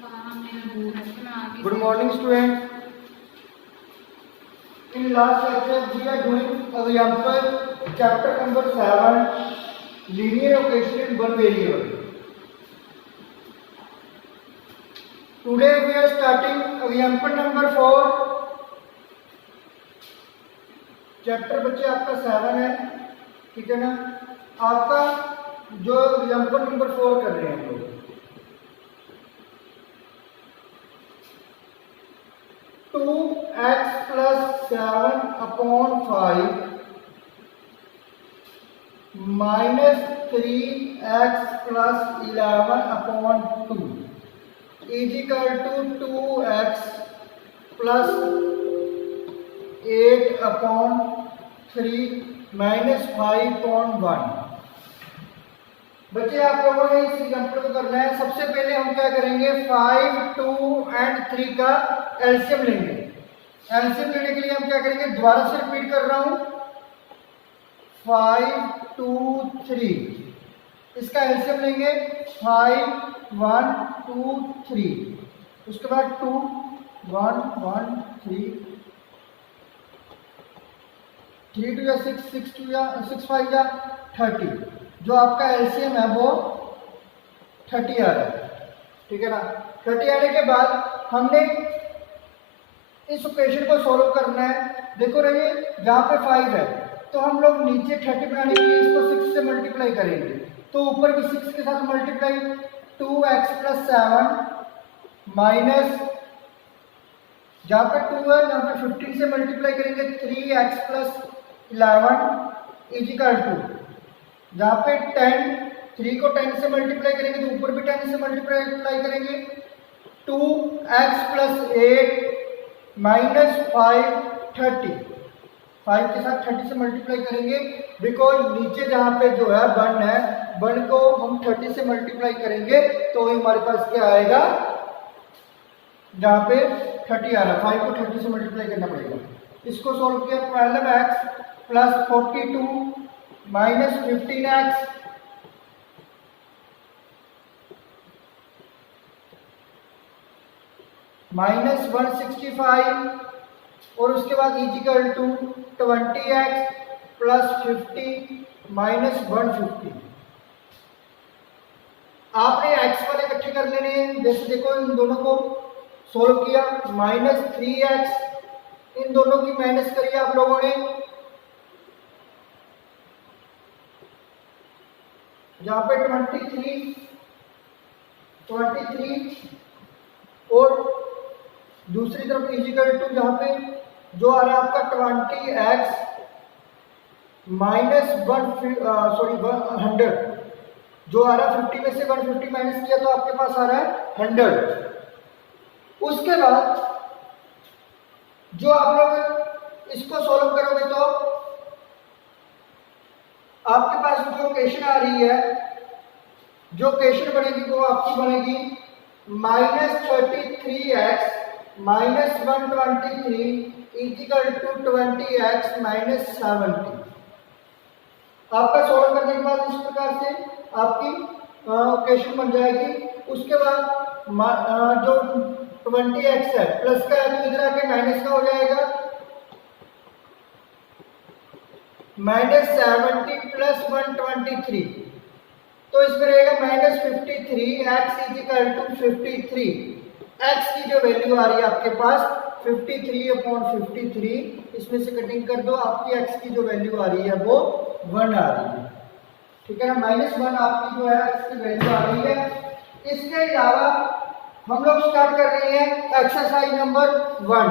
Good morning, students. In last lecture, we are doing example chapter number 7, linear equation in one variable. Today we are starting example number 4. Chapter बच्चे आपका 7 है, ठीक है ना। आपका जो एग्जाम्पल नंबर 4 कर रहे हैं हम लोग, two x plus 7/5 minus 3x plus 11/2 is equal to 2x plus 8/3 minus 5/1। बच्चे आप लोगों ने इस एग्जाम्पल को करना है। सबसे पहले हम क्या करेंगे, 5, 2 और 3 का एलसीएम लेंगे। एलसीएम लेने के लिए हम क्या करेंगे, दोबारा से रिपीट कर रहा हूं, 5, 2, 3। इसका एलसीएम लेंगे 5, 1, 2, 3। उसके बाद 2, 1, 1, 3, 3 2 या 6, 6 2 या 6 5 या 30। जो आपका एलसीएम है वो 30 आ रहा है, ठीक है ना। 30 आने के बाद हमने इस इक्वेशन को सॉल्व करना है। देखो रहिए, यहाँ पे 5 है तो हम लोग नीचे 30 बनाने के लिए इसको 6 से मल्टीप्लाई करेंगे, तो ऊपर भी 6 के साथ मल्टीप्लाई। 2x प्लस 7 माइनस, जहाँ पे 2 है यहाँ पे 15 से मल्टीप्लाई करेंगे, 3x plus 11 is equal to, जहाँ पे 10, 3 को 10 से मल्टीप्लाई करेंगे तो ऊपर भी 10 से मल्टीप्लाई करेंगे, 2x प्लस 8 माइनस 5 30। 5 के साथ 30 से मल्टीप्लाई करेंगे, बिकॉज नीचे जहाँ पे जो है 1 है, 1 को हम 30 से मल्टीप्लाई करेंगे तो हमारे पास क्या आएगा, जहाँ पे 30 आ रहा है 5 को 30 से मल्टीप्लाई करना पड़ेगा। इसको सॉल्व किया, 12x plus 42 minus 15x minus 165, और उसके बाद is equal to 20x plus 50 minus 150। आपने x वाले इकट्ठे कर लेने हैं। जैसे देखो, इन दोनों को सोल्व किया, माइनस 3x, इन दोनों की माइनस करिए आप लोगों ने, यहाँ पे 23 और दूसरी तरफ इजिकल टू, यहाँ पे जो आ रहा है आपका 20x माइनस 100, जो आ रहा है 50 में से 150 माइनस किया तो आपके पास आ रहा है 100। उसके बाद जो आप लोग इसको सॉल्व करोगे तो आपके पास जो इक्वेशन आ रही है, जो इक्वेशन बनेगी वो आपकी बनेगी minus 33x minus 123 is equal to 20x minus 70। आपका सॉल्व करने के बाद इस प्रकार से आपकी इक्वेशन बन जाएगी। उसके बाद जो 20x है प्लस का है तो इधर आके माइनस का हो जाएगा, माइनस 70 प्लस 123, तो इसमें रहेगा minus 53, x is equal to 53। x की जो वैल्यू आ रही है आपके पास 53/53, इसमें से कटिंग कर दो, आपकी x की जो वैल्यू आ रही है वो 1 आ रही है, ठीक है ना। -1 आपकी जो है x की वैल्यू आ रही है। इसके अलावा हम लोग स्टार्ट कर रहे हैं एक्सरसाइज नंबर 1।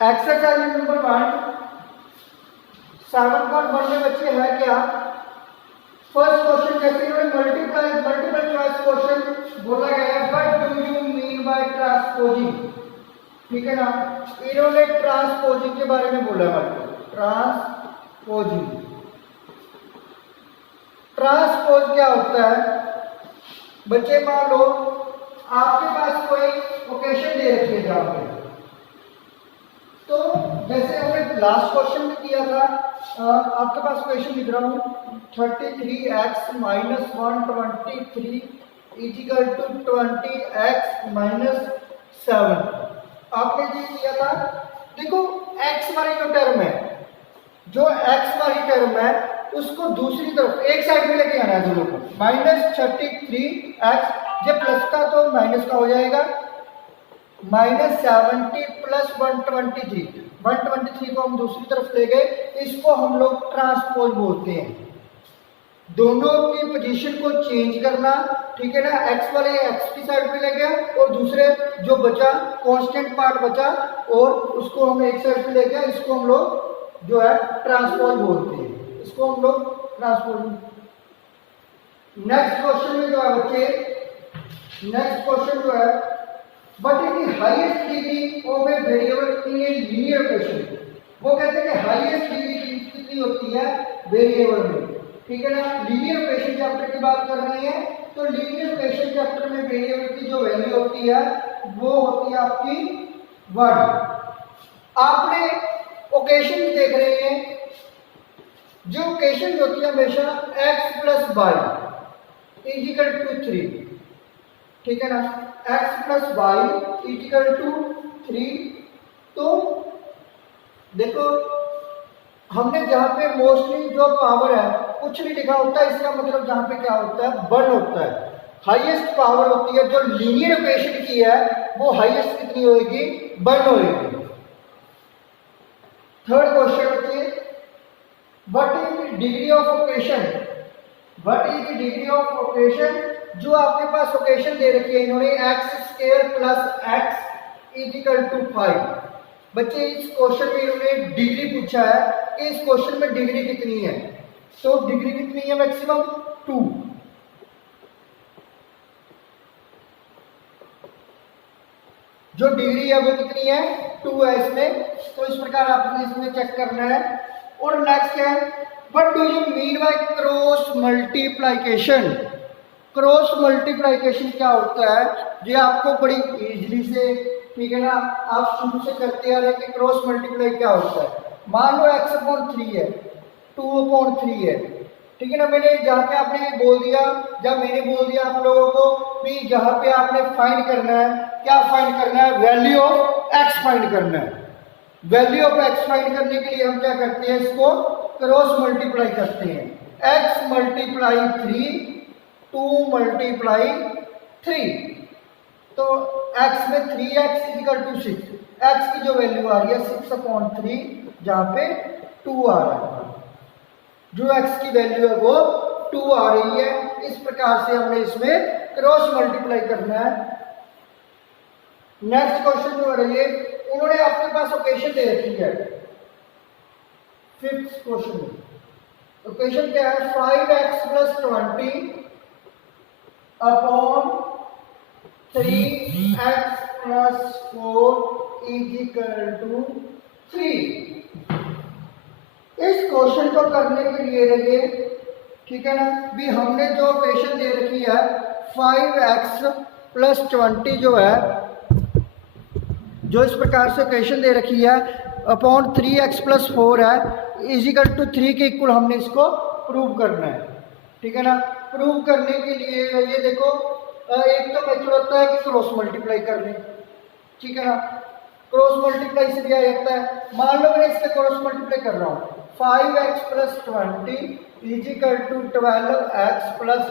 एक्सरसाइज नंबर 1 7.1 में बच्चे है क्या, फर्स्ट क्वेश्चन जैसे इन्होंने मल्टीपल चॉइस क्वेश्चन बोला गया है, what do you mean by transposing, ठीक है ना। इन्होंने ट्रांसपोजिंग के बारे में बोला है, ट्रांसपोजिंग। ट्रांसपोज क्या होता है बच्चे, मान लो आपके पास कोई इक्वेशन दे रखी है जहाँ पे, तो जैसे हमने लास्ट क्वेश्चन में किया था, आपके पास क्वेश्चन लिख रहा हूँ 33x minus 123 is equal to 20x minus 7। आपने ये किया था। देखो x वाली जो टर्म है, जो x वाली टर्म है उसको दूसरी तरफ एक साइड में लेके आना है दोनों को। -33x जब प्लस का तो माइनस का हो जाएगा, -70 प्लस 123 को हम दूसरी तरफ ले गए, इसको हम लोग ट्रांसपोज बोलते हैं। दोनों की पोजीशन को चेंज करना, ठीक है ना। x वाले x की साइड पे ले गया और दूसरे जो बचा कांस्टेंट पार्ट बचा और उसको हम एक साइड पे ले गया, इसको हम लोग जो है ट्रांसपोज बोलते हैं, इसको हम लोग ट्रांसपोज। नेक्स्ट क्वेश्चन में जो है बच्चे, नेक्स्ट क्वेश्चन जो है but in highest degree of a variable in a linear equation. वो कहते हैं कि हाईएस्ट डिग्री कितनी होती है वेरिएबल में, ठीक है ना। लीनियर इक्वेशन चैप्टर की बात कर रहे हैं, तो लीनियर इक्वेशन चैप्टर में वेरिएबल की जो वैल्यू होती है वो होती है आपकी 1। आपने ओकेशन देख रहे हैं, जो ओकेशन होती है हमेशा x plus y is equal to 3, ठीक है ना। x plus y is equal to 3। तो देखो हमने जहाँ पे मोस्टली जो पावर है कुछ नहीं लिखा होता है, इसका मतलब जहाँ पे क्या होता है 1 होता है। हाईएस्ट पावर होती है जो लीनियर इक्वेशन की है वो हाईएस्ट कितनी होगी 1 होगी। थर्ड क्वेश्चन होती है what is degree of occasion, what is degree of occasion. जो आपके पास ओकेशन दे रखी है इन्होंने x² plus x is equal to 5। बच्चे इस क्वेश्चन में इन्होंने डिग्री पूछा है कि इस क्वेश्चन में डिग्री कितनी है, तो डिग्री कितनी है मैक्सिमम 2। जो डिग्री है वो कितनी है 2 है इसमें, तो इस प्रकार आपने इसमें चेक करना है। और नेक्स्ट है what do you mean by cross multiplication. Cross multiplication क्या होता है, ये आपको बड़ी इजीली से, ठीक है ना, आप शुरू से करते आ रहे कि क्रॉस मल्टीप्लाई क्या होता है। मान लो x/3 है, 2/3 है, ठीक है ना। मैंने जहाँ पे आपने बोल दिया, जब मैंने बोल दिया आप लोगों को भी जहाँ पे आपने फाइंड करना है, क्या फाइंड करना है, वैल्यू ऑफ x फाइंड करना है। वैल्यू ऑफ x फाइंड करने के लिए हम क्या करते हैं, इसको क्रॉस मल्टीप्लाई करते हैं। x मल्टीप्लाई 3, 2 मल्टीप्लाई 3, तो x में 3x इक्वल टू 6, x की जो वैल्यू आ रही है 6/3, जहाँ पे 2 आ रहा है, जो x की वैल्यू है वो 2 आ रही है। इस प्रकार से हमने इसमें क्रॉस मल्टीप्लाई करना है। नेक्स्ट क्वेश्चन जो है ये उन्होंने आपके पास ओकेशन दे रखी है। फिफ्थ क्वेश्चन में ओकेशन क्या है, 5x plus 20 upon 3x plus 4 is equal to 3। इस क्वेश्चन को करने के लिए लगे, ठीक है ना, भी हमने जो इक्वेशन दे रखी है 5x प्लस 20 जो है, जो इस प्रकार से इक्वेशन दे रखी है अपॉन 3x प्लस 4 है इजिकल टू 3 के इक्वल हमने इसको प्रूव करना है, ठीक है ना। प्रूव करने के लिए ये देखो एक तो मेथड होता है कि क्रॉस मल्टीप्लाई कर लें, ठीक है ना। क्रॉस मल्टीप्लाई से क्या होता है, मान लो मैं इसका क्रॉस मल्टीप्लाई कर रहा हूँ, 5x plus 20 is equal to 12x plus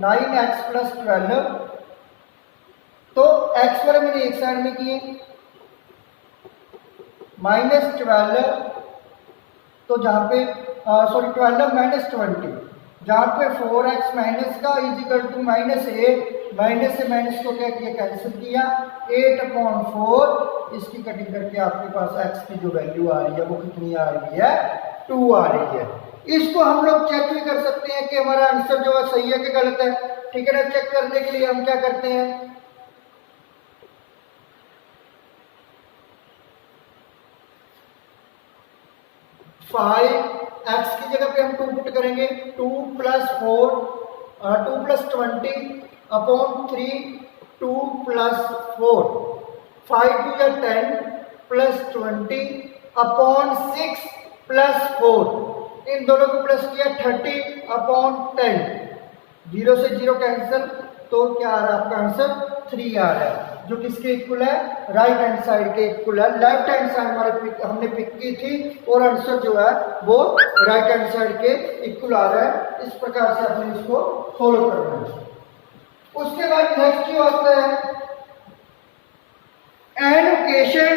9x plus 12। तो x वाले मैंने एक साइड में किए -12, तो जहाँ पे 12 माइनस 20, जहाँ पे 4x माइनस का इजिकल टू -8, माइनस से माइनस को क्या किया, कैंसिल किया, 8/4, इसकी कटिंग करके आपके पास x की जो वैल्यू आ रही है वो कितनी आ रही है, 2 आ रही है। इसको हम लोग चेक भी कर सकते हैं कि हमारा आंसर जो है सही है कि गलत है, ठीक है ना। चेक करने के लिए हम क्या करते हैं, x की जगह पे हम 2 पुट करेंगे, 2 प्लस 20 अपॉन 3, 2 प्लस 4, 5 टू या 10 प्लस 20 अपॉन 6 प्लस 4, इन दोनों को प्लस किया 30 अपॉन 10, 0 से 0 कैंसिल, तो क्या आ रहा है आपका आंसर 3 आ रहा है, जो किसके इक्वल है, राइट हैंड साइड के इक्वल है। लेफ्ट हैंड साइड हमारे हमने पिक की थी और आंसर जो है वो राइट हैंड साइड के इक्वल आ रहा है। इस प्रकार से आपने इसको फॉलो करना है। उसके बाद नेक्स्ट जो आता है an occasion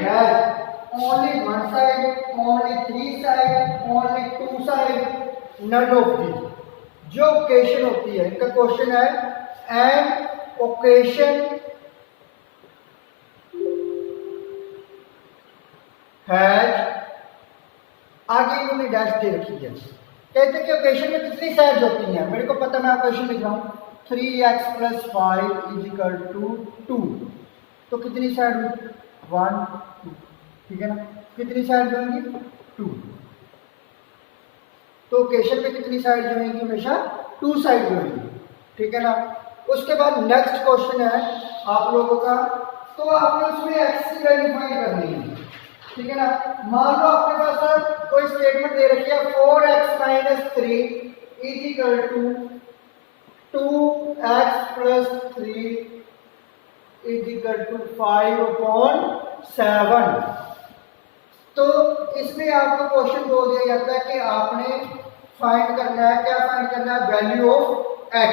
has only one side, only three side, only two side, none of these। जो occasion होती है, इनका क्वेश्चन है an occasion has, आगे इन्होंने डैश दे रखी है, कहते हैं कि occasion में कितनी साइड्स होती हैं, मेरे को पता, मैं क्वेश्चन लिख रहा हूँ 3x + 5 = 2, तो कितनी साइड हुई 1 2, ठीक है ना, कितनी साइड होंगी 2, तो ओकेशन में कितनी साइड जो होंगी, हमेशा 2 साइड होंगी, ठीक है ना। उसके बाद नेक्स्ट क्वेश्चन है आप लोगों का, तो आपने उसमें x की वैल्यू फाइंड करनी है, ठीक है ना। मान लो आपके पास कोई स्टेटमेंट दे रखी है 4x - 3 = 2x + 3 = 5/7, तो इसमें आपको क्वेश्चन बोल दिया जाता है कि आपने फाइंड करना है, क्या फाइंड करना है, वैल्यू ऑफ x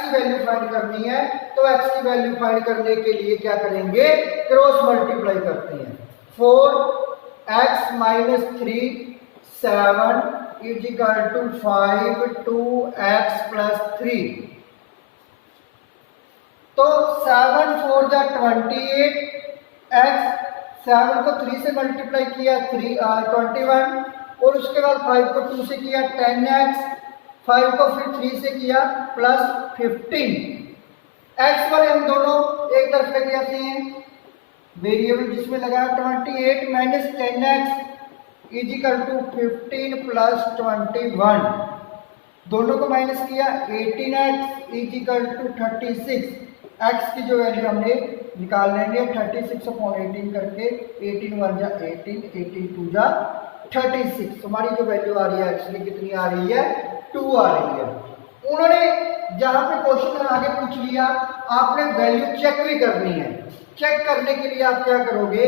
की वैल्यू फाइंड करनी है। तो x की वैल्यू फाइंड करने के लिए क्या करेंगे, क्रॉस मल्टीप्लाई करते हैं, 4x - 3 7 = 5 2x + 3, तो 7 4 जा 28, x 7 को 3 से मल्टीप्लाई किया 21, और उसके बाद 5 को 2 से किया 10x, 5 को फिर 3 से किया +15, x वाले हम दोनों एक तरफ लेके आते हैं, वेरिएबल जिसमें लगा 28 - 10x = 15 + 21, दोनों को माइनस किया 18x = 36, x की जो वैल्यू हमने निकाल लेंगे 36/18 करके, 18 1 जा 18, 18 2 जा 36, हमारी जो वैल्यू आ रही है एक्चुअली कितनी आ रही है, 2 आ रही है। उन्होंने जहां पे क्वेश्चन आगे पूछ लिया, आपने वैल्यू चेक भी करनी है। चेक करने के लिए आप क्या करोगे,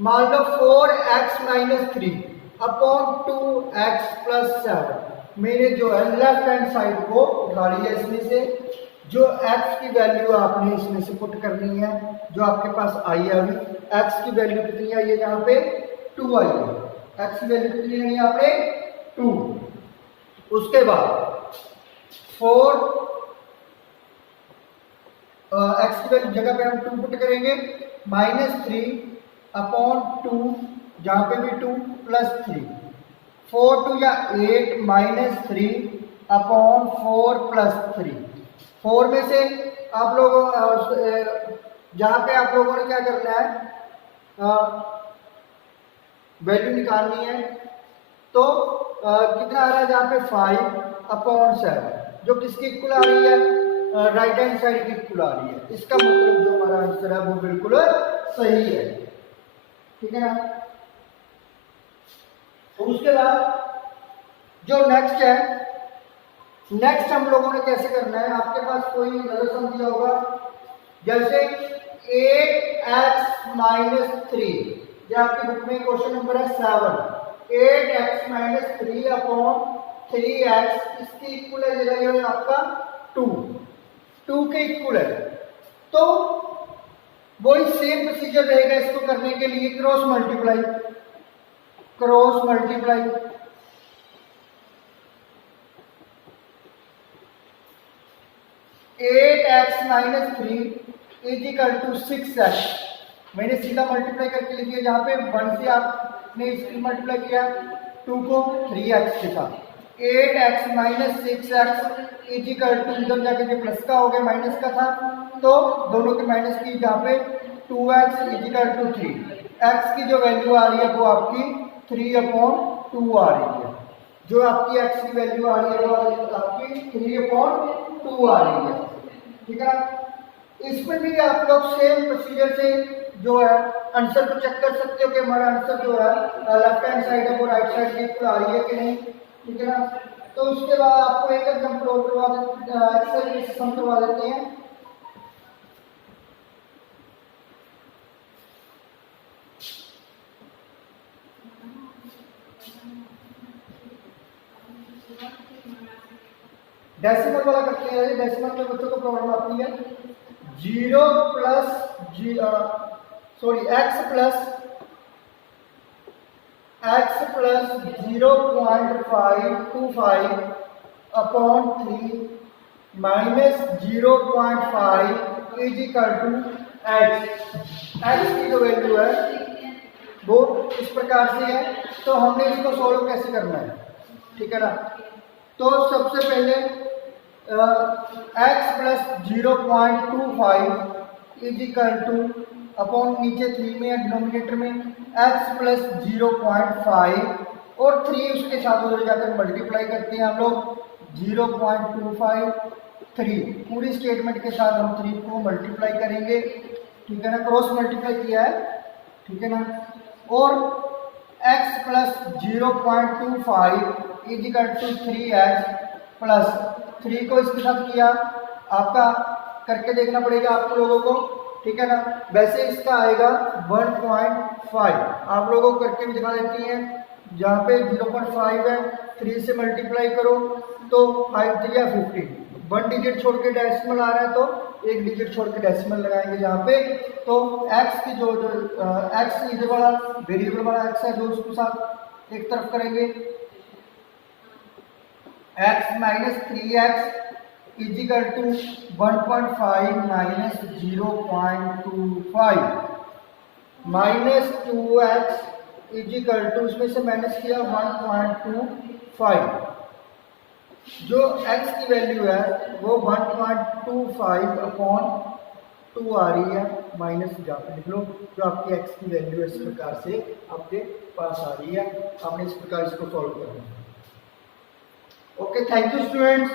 मान लो 4x - 3 अपॉन 2x + 7, मैंने जो है लेफ्ट हैंड साइड को उठा लिया, इसमें से जो x की वैल्यू आपने इसमें से पुट करनी है, जो आपके पास आई है अभी, x की वैल्यू कितनी आई है, यहाँ पे 2 आई है, x की वैल्यू कितनी लेनी है आपने 2। उसके बाद 4 x की वैल्यू जगह पे हम 2 पुट करेंगे, -3 अपॉन 2, जहां पे भी 2 + 3, 4 2 या 8 - 3 अपॉन 4 + 3, 4 में से आप लोगों जहां पे आप लोगों ने क्या करना है, वैल्यू निकालनी है, तो कितना आ रहा है, जहां पे 5/7, जो किसकी इक्वल आ रही है, राइट हैंड साइड की इक्वल आ रही है। इसका मतलब जो हमारा आंसर है वो बिल्कुल सही है, ठीक है ना। तो उसके बाद जो नेक्स्ट है, नेक्स्ट हम लोगों ने कैसे करना है, आपके पास कोई नजर सम दिया होगा, जैसे 8x - 3, ये आपकी बुक में क्वेश्चन नंबर है 7, 8x - 3 अपॉन 3x, इसकी इक्वल है जगह आपका 2 के इक्वल है, तो वही सेम प्रोसीजर रहेगा इसको करने के लिए, क्रॉस मल्टीप्लाई 8x - 3 = 6x, मैंने सीधा मल्टीप्लाई करके लिखी है, जहां पे 1 से आपने इसकी मल्टीप्लाई किया 2 को 3x के साथ, 8x - 6x इधर जाके जो प्लस का हो गया माइनस का था, तो दोनों के माइनस की, जहाँ पे 2x = 3, x की जो वैल्यू आ रही है वो आपकी 3/2 आ रही है, जो आपकी x की वैल्यू आ रही है वो आपकी 3/2 आ रही है, ठीक है। इसमें भी आप लोग सेम प्रोसीजर से जो है आंसर को चेक कर सकते हो कि हमारा आंसर जो है लेफ्ट हैंड साइड है वो राइट साइड की इक्वल आ रही है कि नहीं, ठीक है ना। तो उसके बाद आपको एक एग्जाम प्रूव करवा देते सम करवा देते हैं। डेसिमल वाला करते हैं। डेसिमल में बच्चों को प्रॉब्लम आती है 0 plus x plus 0.525 upon 3 minus 0.5 is equal to x की जो वैल्यू है वो इस प्रकार से है। तो हमने इसको सॉल्व कैसे करना है, ठीक है ना। तो सबसे पहले x plus 0.25 is equal two upon नीचे 3 में डिनोमिनेटर में x प्लस 0.5 और 3 उसके साथ उधर जाकर मल्टीप्लाई करते हैं हम लोग 0.25 3 पूरी स्टेटमेंट के साथ हम 3 को मल्टीप्लाई करेंगे, ठीक है ना। क्रॉस मल्टीप्लाई किया है, ठीक है ना। और x plus 0.25 is equal to 3x plus 3 को इसके साथ किया, आपका करके देखना पड़ेगा आप लोगों को, ठीक है ना। वैसे इसका आएगा 1.5, आप लोगों को करके भी दिखा देती हैं। जहाँ पे 0.5 है 3 से मल्टीप्लाई करो तो 5 3 या 15, 1 डिजिट छोड़ के डेसिमल आ रहा है तो 1 डिजिट छोड़ के डेसिमल लगाएंगे जहाँ पे। तो x की जो x इधर वाला वेरिएबल वाला x है जो उसके साथ एक तरफ करेंगे x minus 3x is equal to 1.5 minus 0.25 minus 2x is equal to उसमें से माइनस किया 1.25। जो x की वैल्यू है वो 1.25 अपॉन 2 आ रही है, माइनस जहाँ पे लिख लो जो आपकी x की वैल्यू है इस प्रकार से आपके पास आ रही है। आपने इस प्रकार इसको सॉल्व करना है। Okay, thank you students.